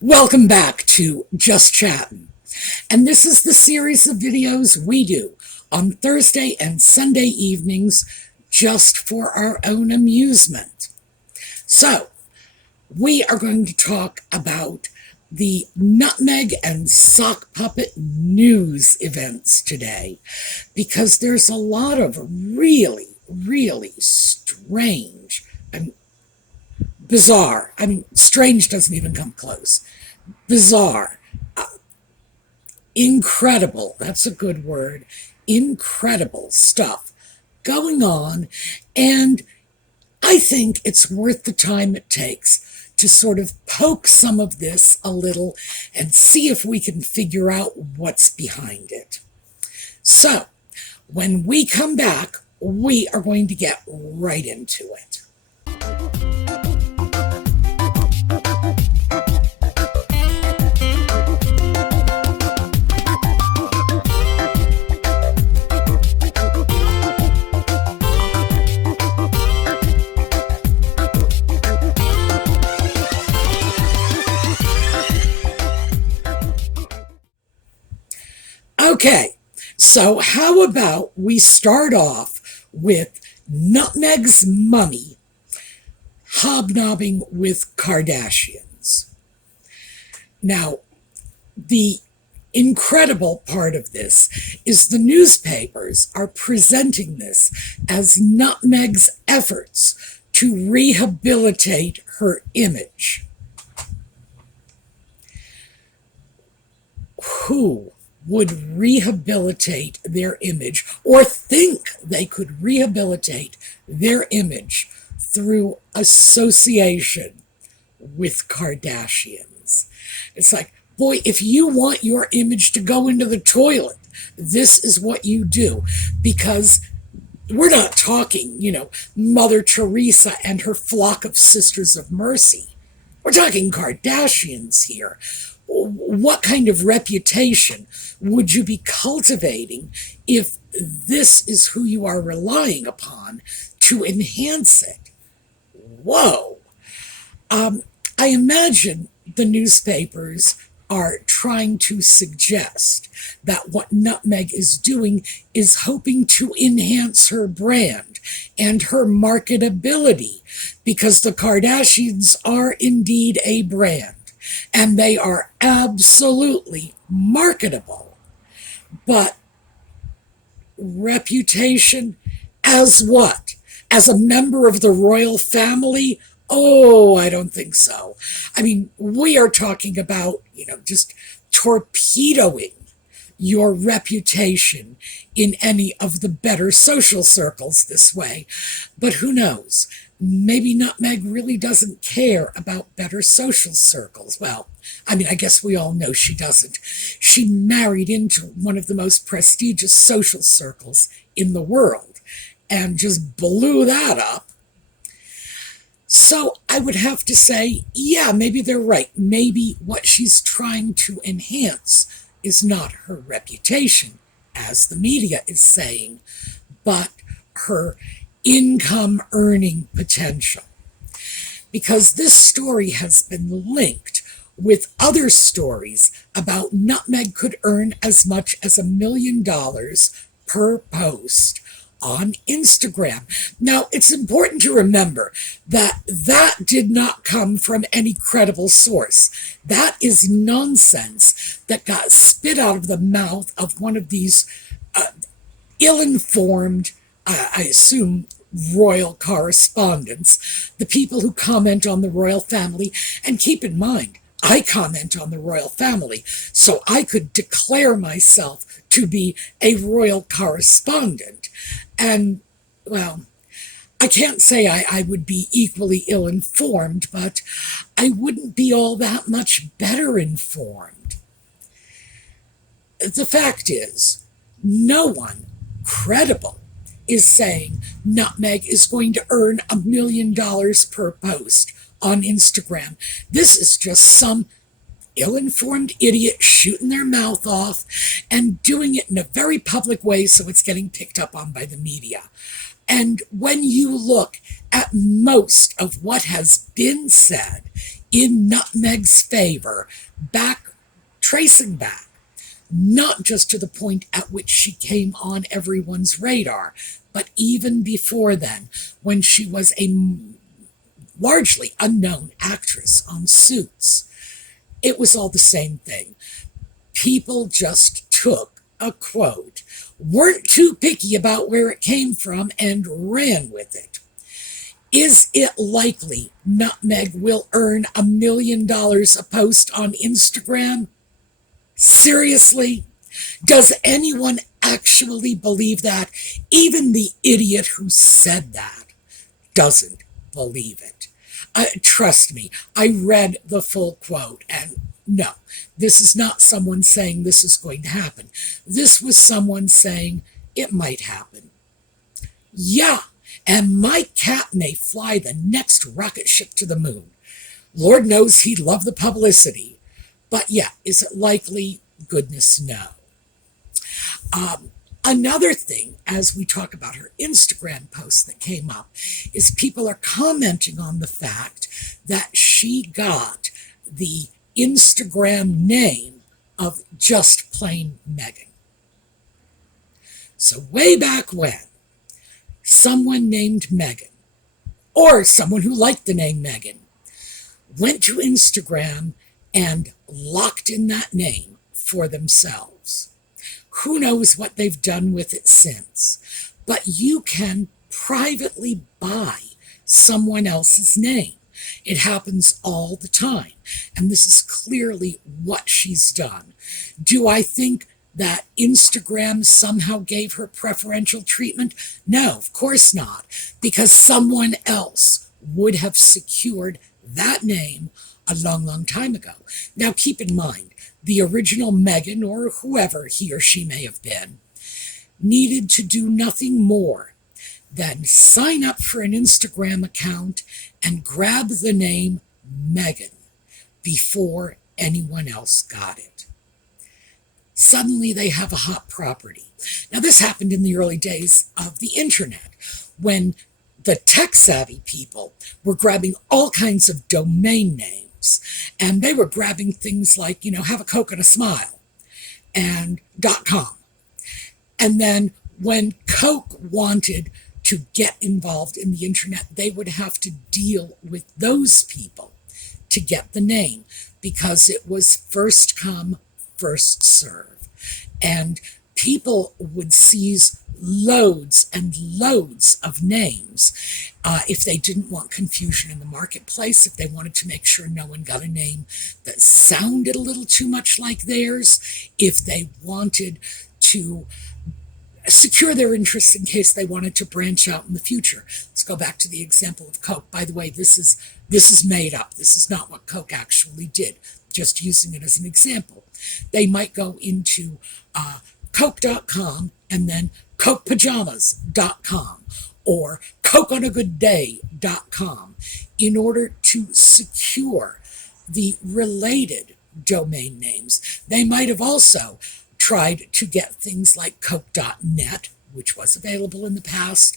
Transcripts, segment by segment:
Welcome back to Just Chattin'. And this is the series of videos we do on Thursday and Sunday evenings just for our own amusement. So, we are going to talk about the nutmeg and sock puppet news events today because there's a lot of really strange and bizarre. Strange doesn't even come close. Bizarre, incredible, that's a good word, incredible stuff going on. And I think it's worth the time it takes to sort of poke some of this a little and see if we can figure out what's behind it. So, when we come back, we are going to get right into it. Okay, so how about we start off with Nutmeg's mummy hobnobbing with Kardashians. Now, the incredible part of this is the newspapers are presenting this as Nutmeg's efforts to rehabilitate her image. Who would rehabilitate their image or think they could rehabilitate their image through association with Kardashians? It's like, boy, if you want your image to go into the toilet, this is what you do. Because we're not talking, Mother Teresa and her flock of Sisters of Mercy. We're talking Kardashians here. What kind of reputation would you be cultivating if this is who you are relying upon to enhance it? Whoa. I imagine the newspapers are trying to suggest that what Nutmeg is doing is hoping to enhance her brand and her marketability, because the Kardashians are indeed a brand. And they are absolutely marketable. But reputation as what? As a member of the royal family? Oh, I don't think so. We are talking about, just torpedoing your reputation in any of the better social circles this way. But who knows? Maybe Nutmeg really doesn't care about better social circles. Well, I guess we all know she doesn't. She married into one of the most prestigious social circles in the world and just blew that up. So I would have to say, yeah, maybe they're right. Maybe what she's trying to enhance is not her reputation, as the media is saying, but her income earning potential. Because this story has been linked with other stories about Nutmeg could earn as much as $1 million per post on Instagram. Now, it's important to remember that that did not come from any credible source. That is nonsense that got spit out of the mouth of one of these ill-informed, I assume, royal correspondents, the people who comment on the royal family. And keep in mind, I comment on the royal family, so I could declare myself to be a royal correspondent. And, well, I can't say I would be equally ill-informed, but I wouldn't be all that much better informed. The fact is, no one credible is saying Nutmeg is going to earn $1 million per post on Instagram. This is just some ill-informed idiot shooting their mouth off and doing it in a very public way so it's getting picked up on by the media. And when you look at most of what has been said in Nutmeg's favor, tracing back, not just to the point at which she came on everyone's radar, but even before then, when she was a largely unknown actress on Suits. It was all the same thing. People just took a quote, weren't too picky about where it came from, and ran with it. Is it likely Nutmeg will earn $1 million a post on Instagram? Seriously? Does anyone actually believe that? Even the idiot who said that doesn't believe it. Trust me, I read the full quote, and no, this is not someone saying this is going to happen. This was someone saying it might happen. Yeah, and my cat may fly the next rocket ship to the moon. Lord knows he'd love the publicity. But yeah, is it likely? Goodness, no. Another thing, as we talk about her Instagram post that came up, is people are commenting on the fact that she got the Instagram name of just plain Meghan. So way back when, someone named Meghan, or someone who liked the name Meghan, went to Instagram and locked in that name for themselves. Who knows what they've done with it since? But you can privately buy someone else's name. It happens all the time. And this is clearly what she's done. Do I think that Instagram somehow gave her preferential treatment? No, of course not. Because someone else would have secured that name a long, long time ago. Now keep in mind, the original Meghan, or whoever he or she may have been, needed to do nothing more than sign up for an Instagram account and grab the name Meghan before anyone else got it. Suddenly they have a hot property. Now this happened in the early days of the internet, when the tech-savvy people were grabbing all kinds of domain names. And they were grabbing things like, have a Coke and a smile, and .com. And then when Coke wanted to get involved in the internet, they would have to deal with those people to get the name, because it was first come, first serve. And people would seize loads and loads of names if they didn't want confusion in the marketplace, if they wanted to make sure no one got a name that sounded a little too much like theirs, if they wanted to secure their interests in case they wanted to branch out in the future. Let's go back to the example of Coke. By the way, this is made up. This is not what Coke actually did, just using it as an example. They might go into Coke.com and then CokePajamas.com or CokeOnAGoodDay.com in order to secure the related domain names. They might have also tried to get things like Coke.net, which was available in the past,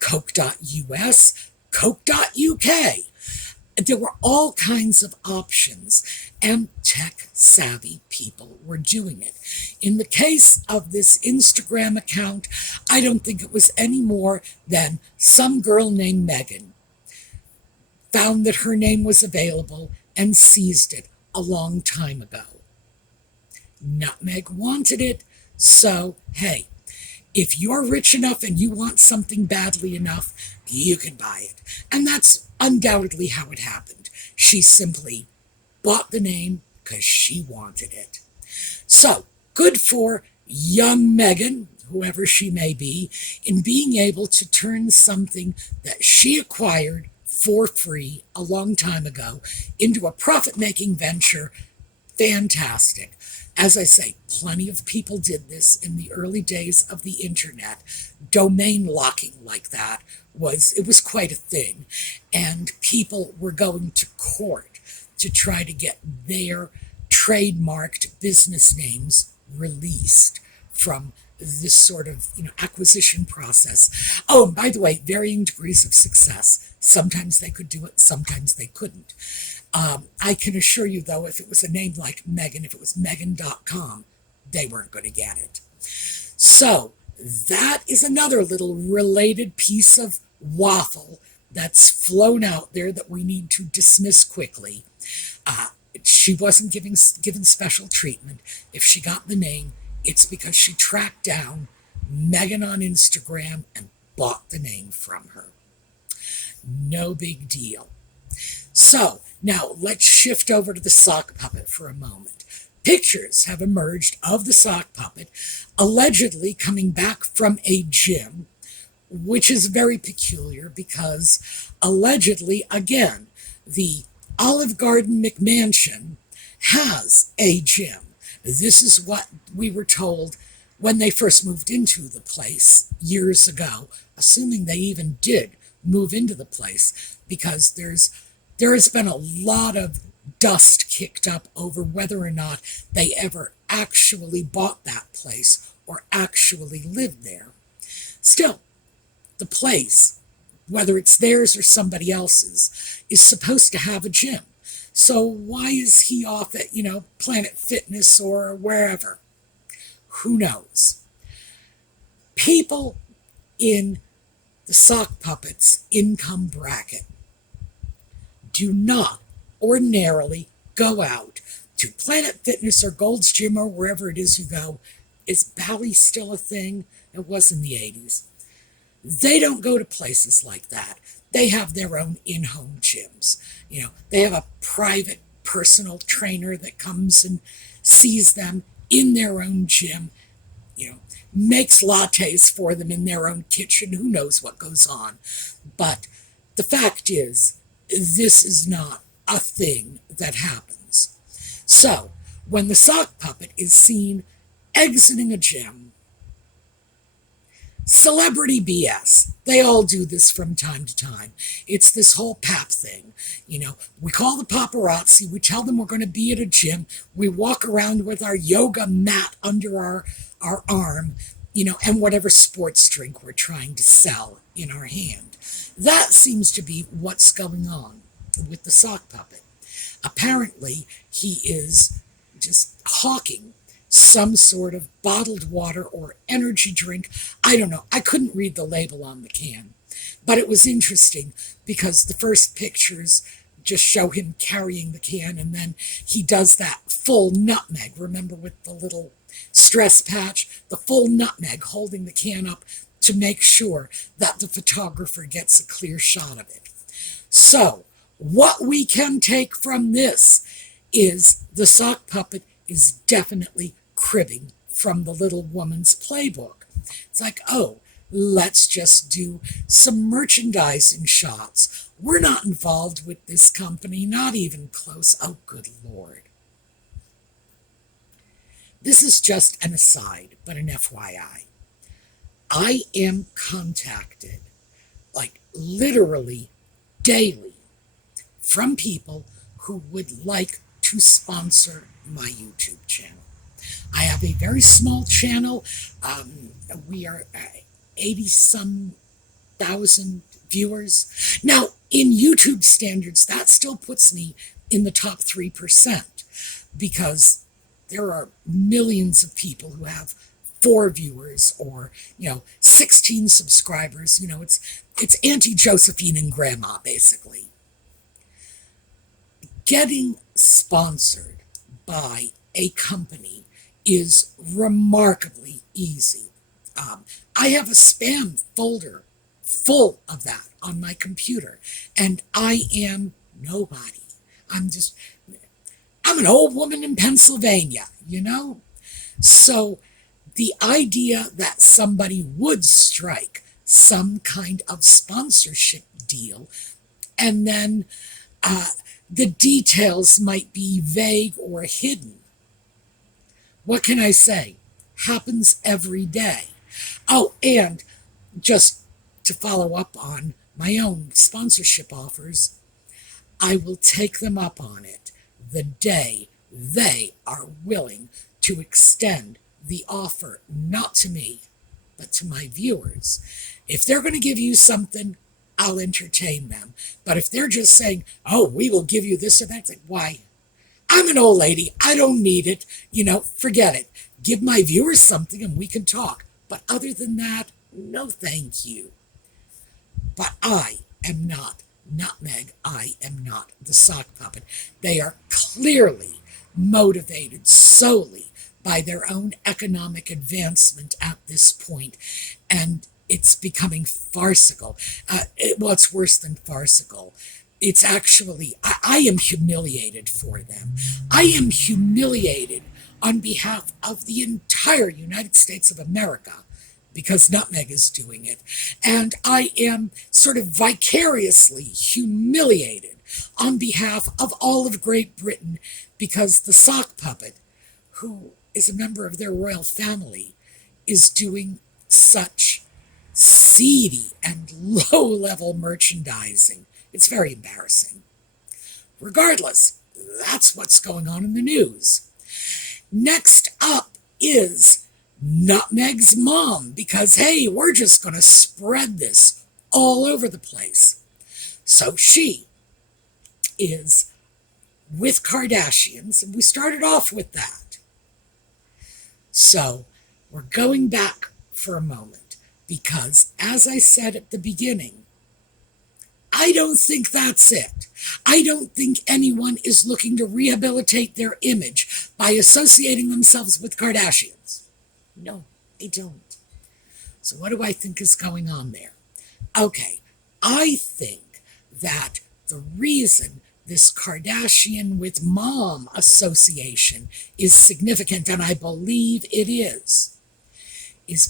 Coke.us, Coke.uk. There were all kinds of options, and tech-savvy people were doing it. In the case of this Instagram account, I don't think it was any more than some girl named Meghan found that her name was available and seized it a long time ago. Nutmeg wanted it, so hey, if you're rich enough and you want something badly enough, you can buy it. And that's undoubtedly how it happened. She simply bought the name because she wanted it. So, good for young Meghan, whoever she may be, in being able to turn something that she acquired for free a long time ago into a profit-making venture. Fantastic. As I say, plenty of people did this in the early days of the internet. Domain locking like that was quite a thing. And people were going to court to try to get their trademarked business names released from this sort of acquisition process. Oh, and by the way, varying degrees of success. Sometimes they could do it, sometimes they couldn't. I can assure you, though, if it was a name like Meghan, if it was Meghan.com, they weren't going to get it. So that is another little related piece of waffle that's flown out there that we need to dismiss quickly. She wasn't given special treatment. If she got the name, it's because she tracked down Meghan on Instagram and bought the name from her. No big deal. So now let's shift over to the sock puppet for a moment. Pictures have emerged of the sock puppet allegedly coming back from a gym, which is very peculiar because allegedly, again, the Olive Garden McMansion has a gym. This is what we were told when they first moved into the place years ago, assuming they even did move into the place, because there has been a lot of dust kicked up over whether or not they ever actually bought that place or actually lived there. Still, the place, whether it's theirs or somebody else's, is supposed to have a gym. So why is he off at, Planet Fitness or wherever? Who knows? People in the sock puppet's income bracket do not ordinarily go out to Planet Fitness or Gold's Gym or wherever it is you go. Is Bally still a thing? It was in the 80s. They don't go to places like that. They have their own in-home gyms. They have a private personal trainer that comes and sees them in their own gym, makes lattes for them in their own kitchen. Who knows what goes on? But the fact is, this is not a thing that happens. So, when the sock puppet is seen exiting a gym, celebrity BS. They all do this from time to time. It's this whole pap thing. We call the paparazzi, we tell them we're going to be at a gym, we walk around with our yoga mat under our arm, and whatever sports drink we're trying to sell in our hand. That seems to be what's going on with the sock puppet. Apparently, he is just hawking some sort of bottled water or energy drink. I don't know. I couldn't read the label on the can. But it was interesting because the first pictures just show him carrying the can, and then he does that full nutmeg. Remember, with the little stress patch? The full nutmeg, holding the can up to make sure that the photographer gets a clear shot of it. So, what we can take from this is the sock puppet is definitely cribbing from the little woman's playbook. It's like, oh, let's just do some merchandising shots. We're not involved with this company, not even close. Oh, good Lord. This is just an aside, but an FYI. I am contacted, like literally daily, from people who would like to sponsor my YouTube channel. I have a very small channel. We are 80-some thousand viewers. Now, in YouTube standards, that still puts me in the top 3% because there are millions of people who have 4 viewers or, 16 subscribers. It's Auntie Josephine and Grandma, basically. Getting sponsored by a company is remarkably easy. I have a spam folder full of that on my computer, and I am nobody. I'm an old woman in Pennsylvania, So the idea that somebody would strike some kind of sponsorship deal, and then the details might be vague or hidden. What can I say? Happens every day. Oh, and just to follow up on my own sponsorship offers, I will take them up on it the day they are willing to extend the offer, not to me, but to my viewers. If they're going to give you something, I'll entertain them. But if they're just saying, oh, we will give you this or that, it's like, why? I'm an old lady. I don't need it. Forget it. Give my viewers something and we can talk. But other than that, no thank you. But I am not Nutmeg. I am not the sock puppet. They are clearly motivated solely by their own economic advancement at this point, and it's becoming farcical. It's worse than farcical. It's actually, I am humiliated for them. I am humiliated on behalf of the entire United States of America because Nutmeg is doing it. And I am sort of vicariously humiliated on behalf of all of Great Britain because the sock puppet, who is a member of their royal family, is doing such seedy and low-level merchandising. It's very embarrassing. Regardless, that's what's going on in the news. Next up is Nutmeg's mom, because, hey, we're just going to spread this all over the place. So she is with Kardashians, and we started off with that. So we're going back for a moment, because, as I said at the beginning, I don't think that's it. I don't think anyone is looking to rehabilitate their image by associating themselves with Kardashians. No, I don't. So what do I think is going on there? Okay, I think that the reason this Kardashian with mom association is significant, and I believe it is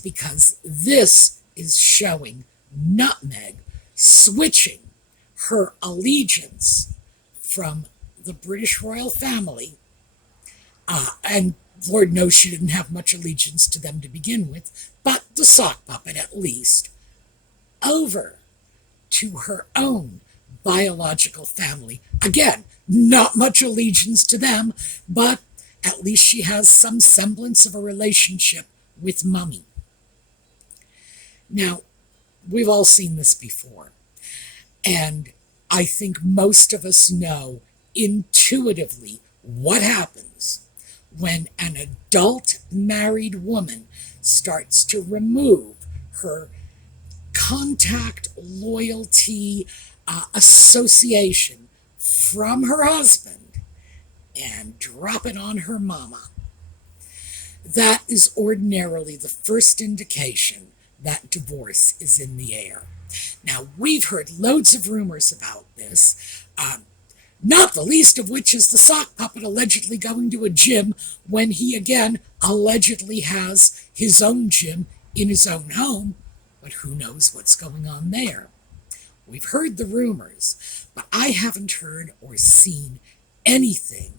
because this is showing Nutmeg switching her allegiance from the British royal family, and Lord knows she didn't have much allegiance to them to begin with, but the sock puppet at least, over to her own biological family. Again, not much allegiance to them, but at least she has some semblance of a relationship with Mummy. Now, we've all seen this before, and I think most of us know intuitively what happens when an adult married woman starts to remove her contact, loyalty, association from her husband and drop it on her mama. That is ordinarily the first indication that divorce is in the air. Now, we've heard loads of rumors about this, not the least of which is the sock puppet allegedly going to a gym when he, again, allegedly has his own gym in his own home, but who knows what's going on there. We've heard the rumors, but I haven't heard or seen anything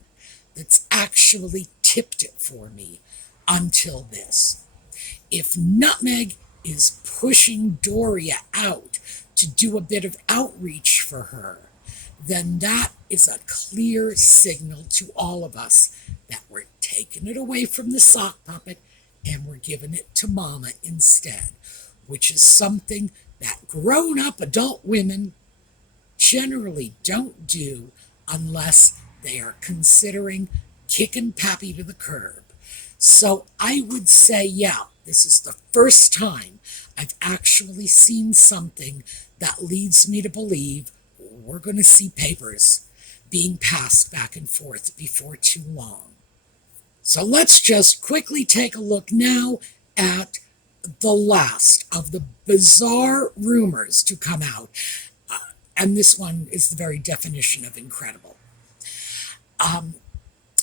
that's actually tipped it for me until this. If Nutmeg is pushing Doria out to do a bit of outreach for her, then that is a clear signal to all of us that we're taking it away from the sock puppet and we're giving it to Mama instead, which is something that grown-up adult women generally don't do unless they are considering kicking Pappy to the curb. So I would say, yeah, this is the first time I've actually seen something that leads me to believe we're going to see papers being passed back and forth before too long. So let's just quickly take a look now at the last of the bizarre rumors to come out. And this one is the very definition of incredible. I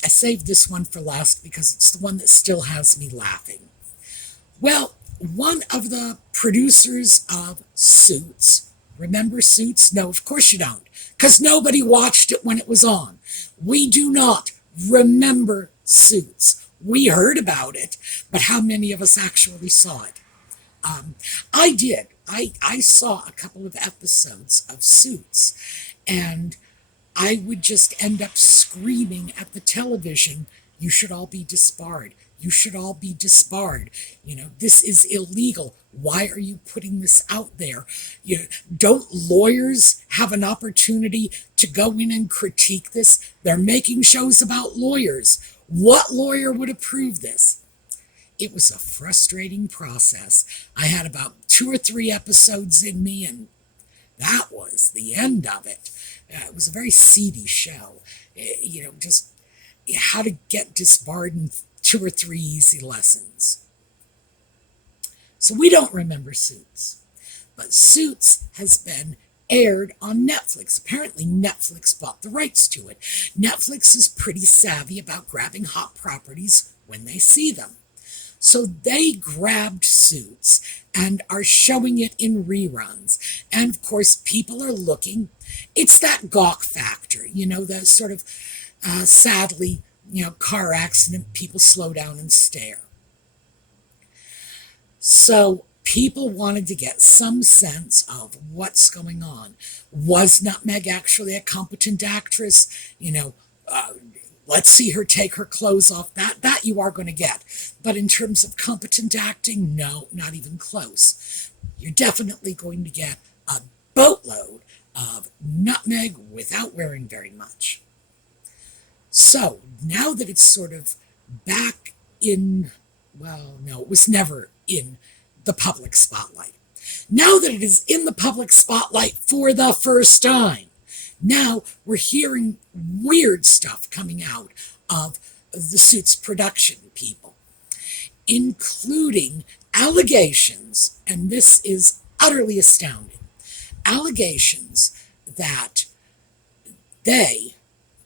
saved this one for last because it's the one that still has me laughing. Well, one of the producers of Suits, remember Suits? No, of course you don't, because nobody watched it when it was on. We do not remember Suits. We heard about it, but how many of us actually saw it? I did. I saw a couple of episodes of Suits, and I would just end up screaming at the television You should all be disbarred. You should all be disbarred. This is illegal. Why are you putting this out there? Don't lawyers have an opportunity to go in and critique this? They're making shows about lawyers. What lawyer would approve this? It was a frustrating process. I had about 2 or 3 episodes in me, and that was the end of it. It was a very seedy show. Just how to get disbarred in 2 or 3 easy lessons. So we don't remember Suits. But Suits has been aired on Netflix. Apparently Netflix bought the rights to it. Netflix is pretty savvy about grabbing hot properties when they see them. So they grabbed Suits and are showing it in reruns. And of course, people are looking. It's that gawk factor, the sort of sadly, car accident, people slow down and stare. So people wanted to get some sense of what's going on. Was Nutmeg actually a competent actress? Let's see her take her clothes off. That you are going to get. But in terms of competent acting, no, not even close. You're definitely going to get a boatload of Nutmeg without wearing very much. So now that it's sort of back in, well, no, it was never in the public spotlight. Now that it is in the public spotlight for the first time, now we're hearing weird stuff coming out of the Suits production people, including allegations, and this is utterly astounding, allegations that they,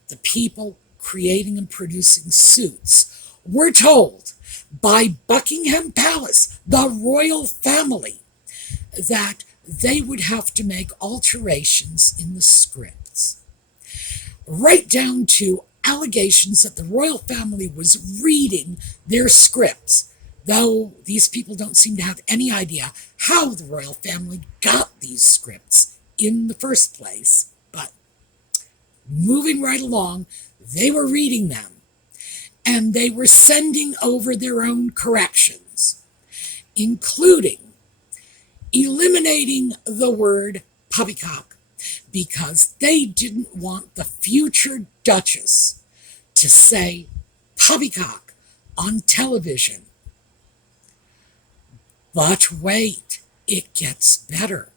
the people creating and producing Suits, were told by Buckingham Palace, the royal family, that they would have to make alterations in the scripts. Right down to allegations that the royal family was reading their scripts, though these people don't seem to have any idea how the royal family got these scripts in the first place. But moving right along, they were reading them, and they were sending over their own corrections, including eliminating the word poppycock because they didn't want the future Duchess to say poppycock on television. But wait, it gets better.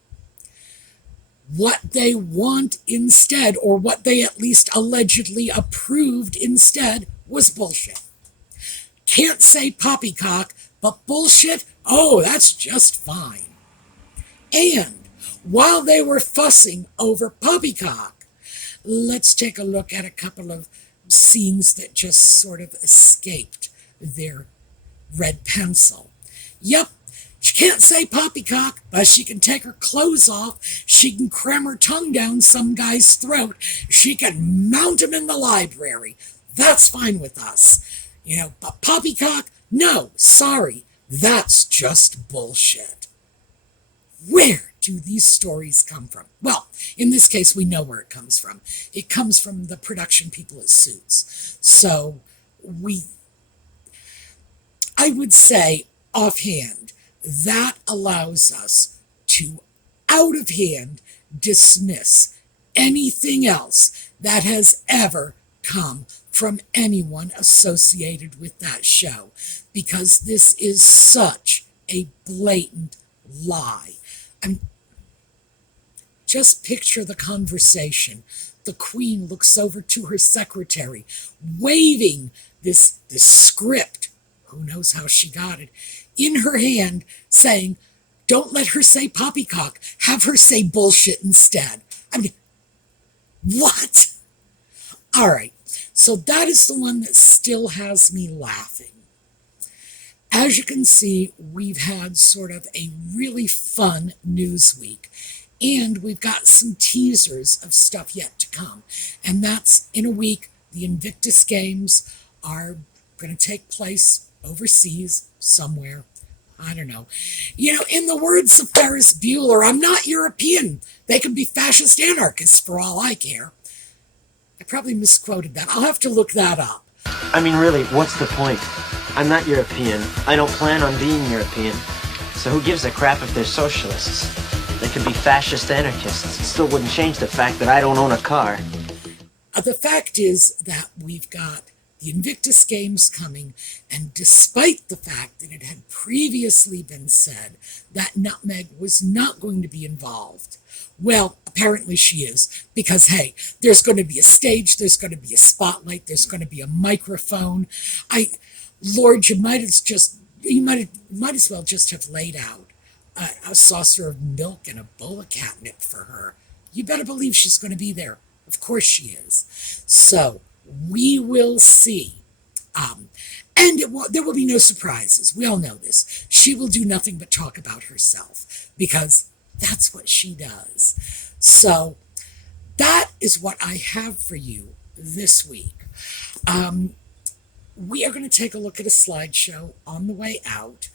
What they want instead, or what they at least allegedly approved instead, was bullshit. Can't say poppycock, but bullshit, oh, that's just fine. And while they were fussing over poppycock, let's take a look at a couple of scenes that just sort of escaped their red pencil. Yep, she can't say poppycock, but she can take her clothes off. She can cram her tongue down some guy's throat. She can mount him in the library. That's fine with us. But poppycock, no, sorry, that's just bullshit. Where do these stories come from? Well, in this case, we know where it comes from. It comes from the production people at Suits. So I would say offhand, that allows us to out of hand dismiss anything else that has ever come from anyone associated with that show, because this is such a blatant lie. Just picture the conversation. The Queen looks over to her secretary, waving this script, who knows how she got it, in her hand, saying, don't let her say poppycock, have her say bullshit instead. What? All right, so that is the one that still has me laughing. As you can see, we've had sort of a really fun news week, and we've got some teasers of stuff yet to come. And that's in a week. The Invictus Games are going to take place overseas somewhere. I don't know. In the words of Ferris Bueller, I'm not European. They can be fascist anarchists for all I care. I probably misquoted that. I'll have to look that up. I mean, really, what's the point? I'm not European. I don't plan on being European. So who gives a crap if they're socialists? They could be fascist anarchists. It still wouldn't change the fact that I don't own a car. The fact is that we've got the Invictus Games coming, and despite the fact that it had previously been said that Nutmeg was not going to be involved, well, apparently she is, because hey, there's going to be a stage, there's going to be a spotlight, there's going to be a microphone. Lord, you might as well just have laid out a saucer of milk and a bowl of catnip for her. You better believe she's going to be there. Of course she is. So we will see. And there will be no surprises. We all know this. She will do nothing but talk about herself because that's what she does. So that is what I have for you this week. We are going to take a look at a slideshow on the way out.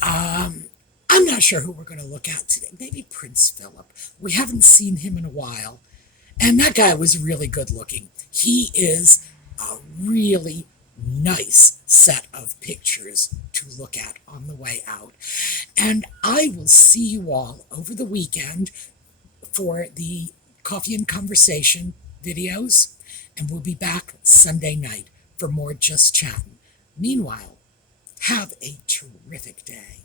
I'm not sure who we're going to look at today. Maybe Prince Philip. We haven't seen him in a while. And that guy was really good looking. He is a really nice set of pictures to look at on the way out. And I will see you all over the weekend for the Coffee and Conversation videos. And we'll be back Sunday night for more Just Chattin'. Meanwhile, have a terrific day.